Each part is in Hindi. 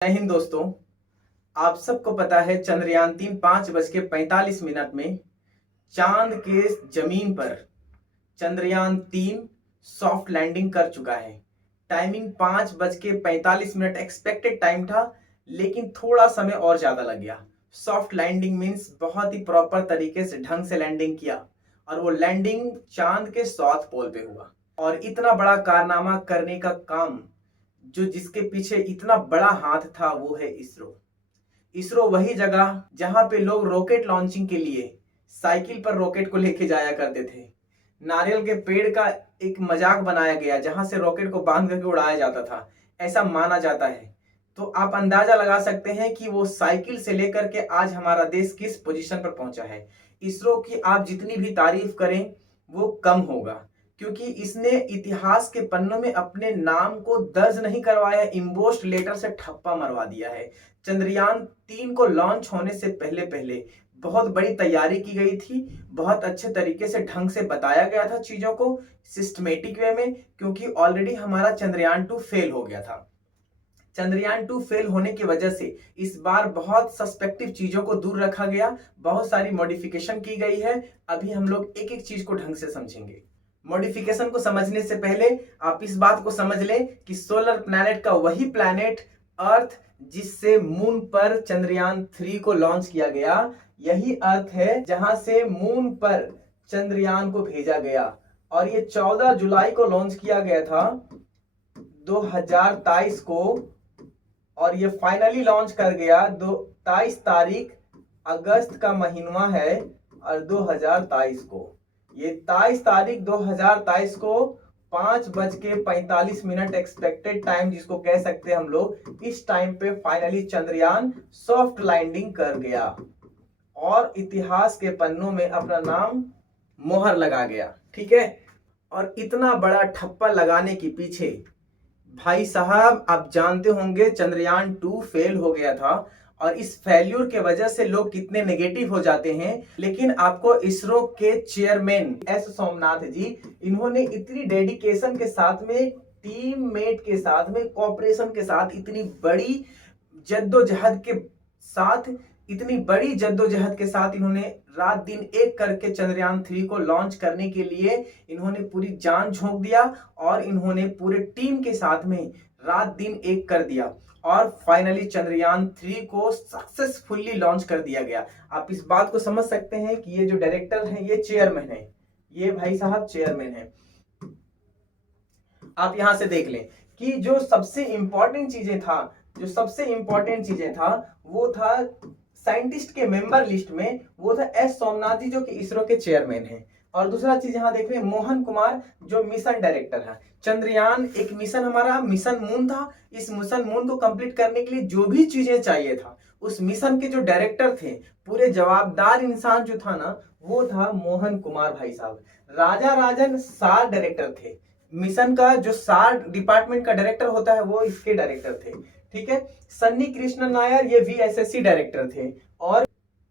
जय हिंद दोस्तों। आप सबको पता है चंद्रयान 3 5:45 में चांद के जमीन पर चंद्रयान 3 सॉफ्ट लैंडिंग कर चुका है। टाइमिंग 5:45 एक्सपेक्टेड टाइम था, लेकिन थोड़ा समय और ज्यादा लग गया। सॉफ्ट लैंडिंग मीन्स बहुत ही प्रॉपर तरीके से ढंग से लैंडिंग किया और वो लैंडिंग चांद के साउथ पोल पे हुआ। और इतना बड़ा कारनामा करने का काम जो जिसके पीछे इतना बड़ा हाथ था वो है इसरो। इसरो वही जगह जहां पे लोग रॉकेट लॉन्चिंग के लिए साइकिल पर रॉकेट को लेके जाया करते थे। नारियल के पेड़ का एक मजाक बनाया गया जहां से रॉकेट को बांध करके उड़ाया जाता था, ऐसा माना जाता है। तो आप अंदाजा लगा सकते हैं कि वो साइकिल से लेकर के आज हमारा देश किस पोजीशन पर पहुंचा है। इसरो की आप जितनी भी तारीफ करें वो कम होगा, क्योंकि इसने इतिहास के पन्नों में अपने नाम को दर्ज नहीं करवाया, इम्बोस्ड लेटर से ठप्पा मरवा दिया है। चंद्रयान 3 को लॉन्च होने से पहले पहले बहुत बड़ी तैयारी की गई थी, बहुत अच्छे तरीके से ढंग से बताया गया था चीजों को सिस्टमेटिक वे में, क्योंकि ऑलरेडी हमारा चंद्रयान 2 फेल हो गया था। चंद्रयान 2 फेल होने की वजह से इस बार बहुत सस्पेक्टिव चीजों को दूर रखा गया, बहुत सारी मॉडिफिकेशन की गई है। अभी हम लोग एक एक चीज को ढंग से समझेंगे। मॉडिफिकेशन को समझने से पहले आप इस बात को समझ लें कि सोलर प्लैनेट का वही प्लैनेट अर्थ जिससे मून पर चंद्रयान 3 को लॉन्च किया गया, यही अर्थ है जहां से मून पर चंद्रयान को भेजा गया। और ये 14 जुलाई को लॉन्च किया गया था 2023 को, और ये फाइनली लॉन्च कर गया 23 तारीख अगस्त का महीना है और 2023 को। ये 23 तारीख 2023 को 5:45 एक्सपेक्टेड टाइम जिसको कह सकते हैं हम लोग, इस टाइम पे फाइनली चंद्रयान सॉफ्ट लैंडिंग कर गया और इतिहास के पन्नों में अपना नाम मोहर लगा गया। ठीक है। और इतना बड़ा ठप्पा लगाने के पीछे भाई साहब आप जानते होंगे चंद्रयान 2 फेल हो गया था, और इस फेल्यूर के वजह से लोग कितने नेगेटिव हो जाते हैं। लेकिन आपको इसरो के चेयरमैन एस सोमनाथ जी, इन्होंने इतनी डेडिकेशन के साथ में, टीम मेट के साथ में, कोऑपरेशन के साथ, इतनी बड़ी जद्दोजहद के साथ, इतनी बड़ी जद्दोजहद के साथ इन्होंने रात दिन एक करके चंद्रयान 3 को लॉन्च करने के लिए इन्होंने पूरी जान झोंक दिया और इन्होंने पूरे टीम के साथ में रात दिन एक कर दिया और फाइनली चंद्रयान 3 को सक्सेसफुली लॉन्च कर दिया गया। आप इस बात को समझ सकते हैं कि ये जो डायरेक्टर हैं ये चेयरमैन है, ये भाई साहब चेयरमैन है। आप यहां से देख लें कि जो सबसे इंपॉर्टेंट चीजें था वो था साइंटिस्ट के मेंबर लिस्ट में वो था एस सोमनाथ जी, जो कि इसरो के चेयरमैन हैं। और दूसरा चीज यहां देख रहे हैं मोहन कुमार, जो मिशन डायरेक्टर है। चंद्रयान एक मिशन, हमारा मिशन मून था। इस मिशन मून को कंप्लीट करने के लिए जो भी चीजें चाहिए था, उस मिशन के जो डायरेक्टर थे, पूरे जवाबदार इंसान जो था ना, वो था मोहन कुमार भाई साहब। राजा राजन सार डायरेक्टर थे। मिशन का जो सार डिपार्टमेंट का डायरेक्टर होता है वो इसके डायरेक्टर थे। ठीक है। सन्नी कृष्ण नायर ये वीएसएससी डायरेक्टर थे और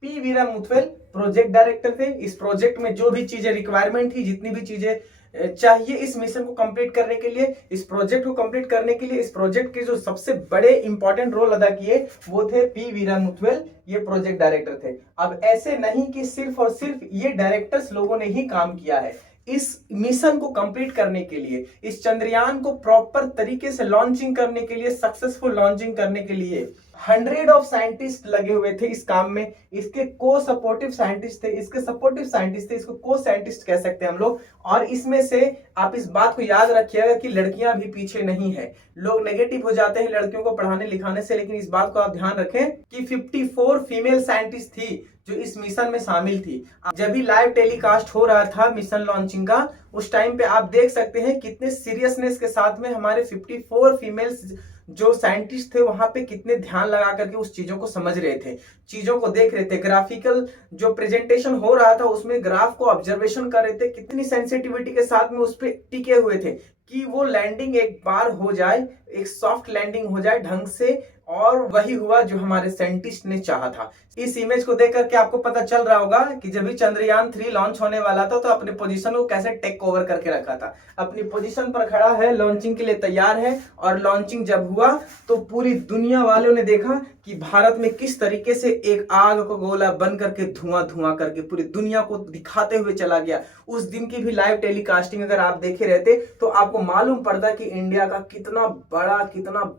पी वीरा मुथवेल प्रोजेक्ट डायरेक्टर थे। इस प्रोजेक्ट में जो भी चीजें रिक्वायरमेंट थी, जितनी भी चीजें चाहिए इस मिशन को कंप्लीट करने के लिए, इस प्रोजेक्ट को कंप्लीट करने के लिए, इस प्रोजेक्ट के जो सबसे बड़े इंपॉर्टेंट रोल अदा किए वो थे पी वीरा मुथवेल, ये प्रोजेक्ट डायरेक्टर थे। अब ऐसे नहीं कि सिर्फ और सिर्फ ये डायरेक्टर्स लोगों ने ही काम किया है। इस मिशन को कंप्लीट करने के लिए, इस चंद्रयान को प्रॉपर तरीके से लॉन्चिंग करने के लिए, सक्सेसफुल लॉन्चिंग करने के लिए 100 ऑफ साइंटिस्ट लगे हुए थे इस काम में। इसके को सपोर्टिव साइंटिस्ट थे, इसके सपोर्टिव साइंटिस्ट थे, इसको को साइंटिस्ट कह सकते हैं हम लोग। और इसमें से आप इस बात को याद रखिएगा कि लड़कियां भी पीछे नहीं है। लोग नेगेटिव हो जाते हैं लड़कियों को पढ़ाने लिखाने से, लेकिन इस बात को आप ध्यान रखें कि 54 फीमेल साइंटिस्ट थी जो इस मिशन में शामिल थी। जब भी लाइव टेलीकास्ट हो रहा था मिशन लॉन्चिंग का, उस टाइम पे आप देख सकते हैं कितने सीरियसनेस के साथ में हमारे 54 फीमेल्स जो साइंटिस्ट थे वहां पे कितने ध्यान लगा करके उस चीजों को समझ रहे थे, चीजों को देख रहे थे। ग्राफिकल जो प्रेजेंटेशन हो रहा था उसमें ग्राफ को ऑब्जर्वेशन कर रहे थे, कितनी सेंसिटिविटी के साथ में उस पर टिके हुए थे कि वो लैंडिंग एक बार हो जाए, एक सॉफ्ट लैंडिंग हो जाए ढंग से, और वही हुआ जो हमारे साइंटिस्ट ने चाहा था। इस इमेज को देख करके आपको पता चल रहा होगा कि जब भी चंद्रयान 3 लॉन्च होने वाला था तो अपने पोजीशन को कैसे टेक ओवर करके रखा था। अपनी पोजीशन पर खड़ा है, लॉन्चिंग के लिए तैयार है। और लॉन्चिंग जब हुआ तो पूरी दुनिया वालों ने देखा कि भारत में किस तरीके से एक आग को गोला बन करके धुआं धुआं करके पूरी दुनिया को दिखाते हुए चला गया। उस दिन की भी लाइव टेलीकास्टिंग अगर आप देखे रहते तो आपको मालूम पड़ता कि इंडिया का कितना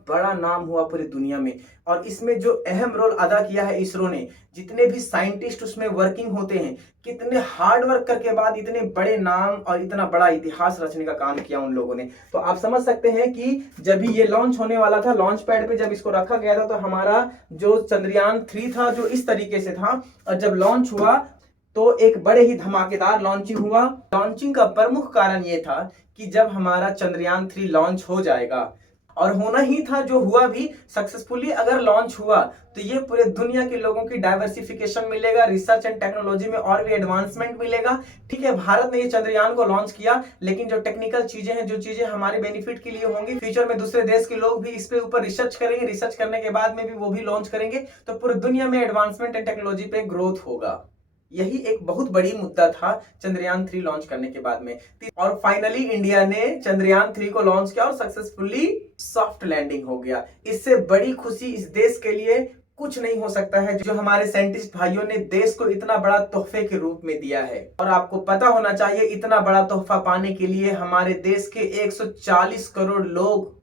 बड़ा नाम हुआ पूरी दुनिया में। और इसमें जो अहम रोल अदा किया है इसरो ने, जितने भी साइंटिस्ट उसमें वर्किंग होते हैं, कितने हार्ड वर्क करके बाद इतने बड़े नाम और इतना बड़ा इतिहास रचने का काम किया उन लोगों ने। तो आप समझ सकते हैं कि जब भी ये लॉन्च होने वाला था, लॉन्च पैड पे जब इसको रखा गया था तो हमारा जो चंद्रयान 3 था जो इस तरीके से था, और जब लॉन्च हुआ तो एक बड़े ही धमाकेदार लॉन्चिंग हुआ। लॉन्चिंग का प्रमुख कारण यह था कि जब हमारा चंद्रयान 3 लॉन्च हो जाएगा, और होना ही था, जो हुआ भी सक्सेसफुली अगर लॉन्च हुआ तो ये पूरे दुनिया के लोगों की डाइवर्सिफिकेशन मिलेगा, रिसर्च एंड टेक्नोलॉजी में और भी एडवांसमेंट मिलेगा। ठीक है, भारत ने ये चंद्रयान को लॉन्च किया, लेकिन जो टेक्निकल चीजें हैं, जो चीजें हमारे बेनिफिट के लिए होंगी, फ्यूचर में दूसरे देश के लोग भी इस पे ऊपर रिसर्च करेंगे, रिसर्च करने के बाद में भी वो भी लॉन्च करेंगे, तो पूरी दुनिया में एडवांसमेंट एंड टेक्नोलॉजी पे ग्रोथ होगा। यही एक बहुत बड़ी मुद्दा था चंद्रयान 3 लॉन्च करने के बाद में। और फाइनली इंडिया ने चंद्रयान 3 को लॉन्च किया और सक्सेसफुली सॉफ्ट लैंडिंग हो गया। इससे बड़ी खुशी इस देश के लिए कुछ नहीं हो सकता है, जो हमारे साइंटिस्ट भाइयों ने देश को इतना बड़ा तोहफे के रूप में दिया है। और आपको पता होना चाहिए, इतना बड़ा तोहफा पाने के लिए हमारे देश के 140 करोड़ लोग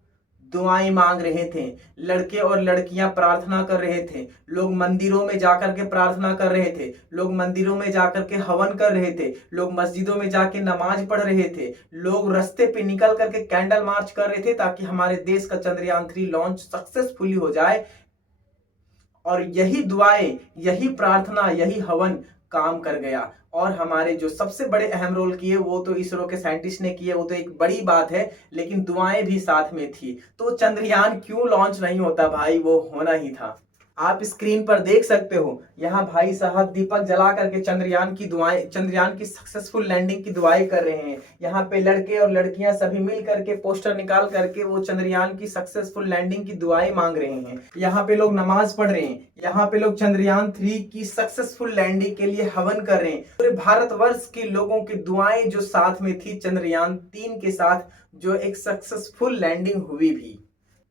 दुआएं मांग रहे थे, लड़के और लड़कियां प्रार्थना कर रहे थे, लोग मंदिरों में जाकर के प्रार्थना कर रहे थे, लोग मंदिरों में जाकर के हवन कर रहे थे, लोग मस्जिदों में जाके नमाज पढ़ रहे थे, लोग रास्ते पे निकल करके कैंडल मार्च कर रहे थे ताकि हमारे देश का चंद्रयान 3 लॉन्च सक्सेसफुली हो जाए। और यही दुआएं, यही प्रार्थना, यही हवन काम कर गया। और हमारे जो सबसे बड़े अहम रोल किए वो तो इसरो के साइंटिस्ट ने किए, वो तो एक बड़ी बात है, लेकिन दुआएं भी साथ में थी। तो चंद्रयान क्यों लॉन्च नहीं होता भाई, वो होना ही था। आप स्क्रीन पर देख सकते हो, यहाँ भाई साहब दीपक जला करके चंद्रयान की दुआएं, चंद्रयान की सक्सेसफुल लैंडिंग की दुआएं कर रहे हैं। यहाँ पे लड़के और लड़कियां सभी मिल करके पोस्टर निकाल करके वो चंद्रयान की सक्सेसफुल लैंडिंग की दुआएं मांग रहे हैं। यहाँ पे लोग नमाज पढ़ रहे हैं, यहाँ पे लोग चंद्रयान 3 की सक्सेसफुल लैंडिंग के लिए हवन कर रहे हैं। पूरे भारतवर्ष के लोगों की दुआएं जो साथ में थी चंद्रयान 3 के साथ, जो एक सक्सेसफुल लैंडिंग हुई भी।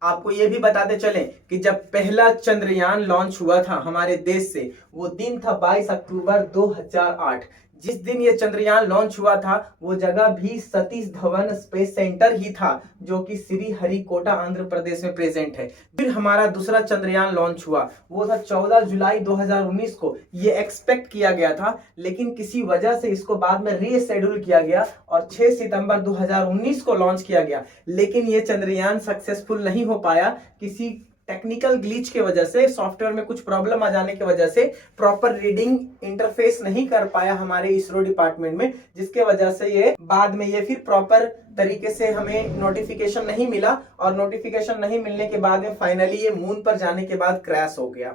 आपको ये भी बताते चले कि जब पहला चंद्रयान लॉन्च हुआ था हमारे देश से, वो दिन था 22 अक्टूबर 2008। जिस दिन ये चंद्रयान लॉन्च हुआ था वो जगह भी सतीश धवन स्पेस सेंटर ही था, जो कि श्रीहरिकोटा आंध्र प्रदेश में प्रेजेंट है। फिर हमारा दूसरा चंद्रयान लॉन्च हुआ, वो था 14 जुलाई 2019 को। ये एक्सपेक्ट किया गया था, लेकिन किसी वजह से इसको बाद में रीशेड्यूल किया गया और 6 सितंबर 2019 को लॉन्च किया गया। लेकिन ये चंद्रयान सक्सेसफुल नहीं हो पाया, किसी टेक्निकल ग्लिच के वजह से, सॉफ्टवेयर में कुछ प्रॉब्लम आ जाने की वजह से प्रॉपर रीडिंग इंटरफेस नहीं कर पाया हमारे इसरो डिपार्टमेंट में, जिसके वजह से ये बाद में ये फिर प्रॉपर तरीके से हमें नोटिफिकेशन नहीं मिला। और नोटिफिकेशन नहीं मिलने के बाद में फाइनली ये मून पर जाने के बाद क्रैश हो गया।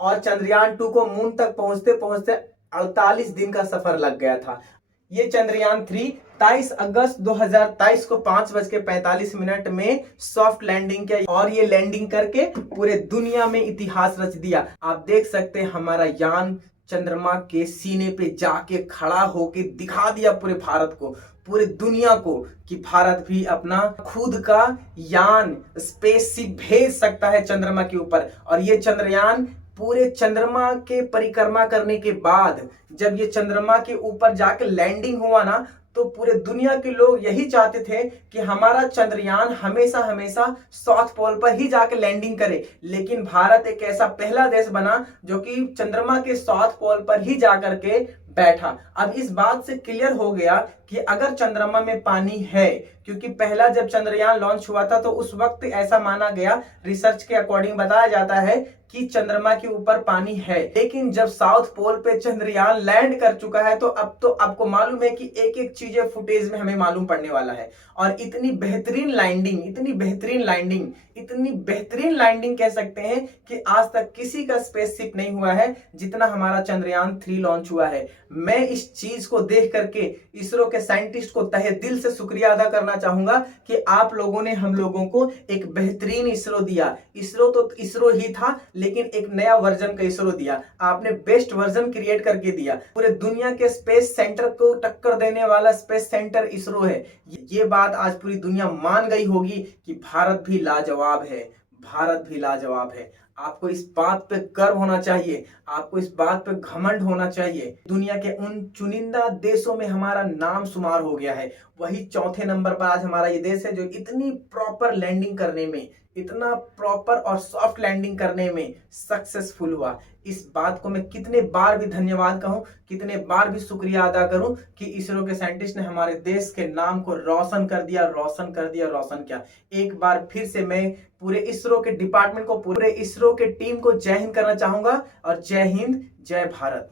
और चंद्रयान 2 को मून तक पहुंचते पहुंचते 48 दिन का सफर लग गया था। ये चंद्रयान 3 23 अगस्त 2023 को 5:45 में सॉफ्ट लैंडिंग किया और ये लैंडिंग करके पूरे दुनिया में इतिहास रच दिया। आप देख सकते हैं हमारा यान चंद्रमा के सीने पे जाके खड़ा होके दिखा दिया पूरे भारत को, पूरे दुनिया को, कि भारत भी अपना खुद का यान स्पेसशिप भेज सकता है चंद्रमा के ऊपर। और ये चंद्रयान पूरे चंद्रमा के परिक्रमा करने के बाद जब ये चंद्रमा के ऊपर जाकर लैंडिंग हुआ ना, तो पूरे दुनिया के लोग यही चाहते थे कि हमारा चंद्रयान हमेशा हमेशा साउथ पोल पर ही जाकर लैंडिंग करे। लेकिन भारत एक ऐसा पहला देश बना जो कि चंद्रमा के साउथ पोल पर ही जाकर के बैठा। अब इस बात से क्लियर हो गया कि अगर चंद्रमा में पानी है, क्योंकि पहला जब चंद्रयान लॉन्च हुआ था तो उस वक्त ऐसा माना गया, रिसर्च के अकॉर्डिंग बताया जाता है कि चंद्रमा के ऊपर पानी है। लेकिन जब साउथ पोल पे चंद्रयान लैंड कर चुका है तो अब तो आपको मालूम है कि एक एक चीजें फुटेज में हमें मालूम पड़ने वाला है। और इतनी बेहतरीन लैंडिंग, इतनी बेहतरीन लैंडिंग, इतनी बेहतरीन लैंडिंग कह सकते हैं कि आज तक किसी का स्पेसशिप नहीं हुआ है जितना हमारा चंद्रयान 3 लॉन्च हुआ है। मैं इस चीज को देख करके इसरो के साइंटिस्ट को तहे दिल से शुक्रिया अदा करना चाहूंगा कि आप लोगों ने हम लोगों को एक बेहतरीन इसरो दिया। इसरो तो इसरो ही था, लेकिन एक नया वर्जन का इसरो दिया। आपने बेस्ट वर्जन क्रिएट करके दिया। पूरे दुनिया के स्पेस सेंटर को टक्कर देने वाला स्पेस सेंटर इसरो है। ये बात आज पूरी दुनिया मान गई होगी कि भारत भी लाजवाब है, भारत भी लाजवाब है। आपको इस बात पे गर्व होना चाहिए, आपको इस बात पे घमंड होना चाहिए। दुनिया के उन चुनिंदा देशों में हमारा नाम शुमार हो गया है, वही चौथे नंबर पर आज हमारा ये देश है जो इतनी प्रॉपर लैंडिंग करने में, इतना प्रॉपर और सॉफ्ट लैंडिंग करने में सक्सेसफुल हुआ। इस बात को मैं कितने बार भी धन्यवाद कहूं, कितने बार भी शुक्रिया अदा करूं कि इसरो के साइंटिस्ट ने हमारे देश के नाम को रोशन कर दिया, रोशन कर दिया, रोशन किया। एक बार फिर से मैं पूरे इसरो के डिपार्टमेंट को, पूरे इसरो के टीम को जय हिंद करना चाहूंगा। और जय हिंद, जय भारत।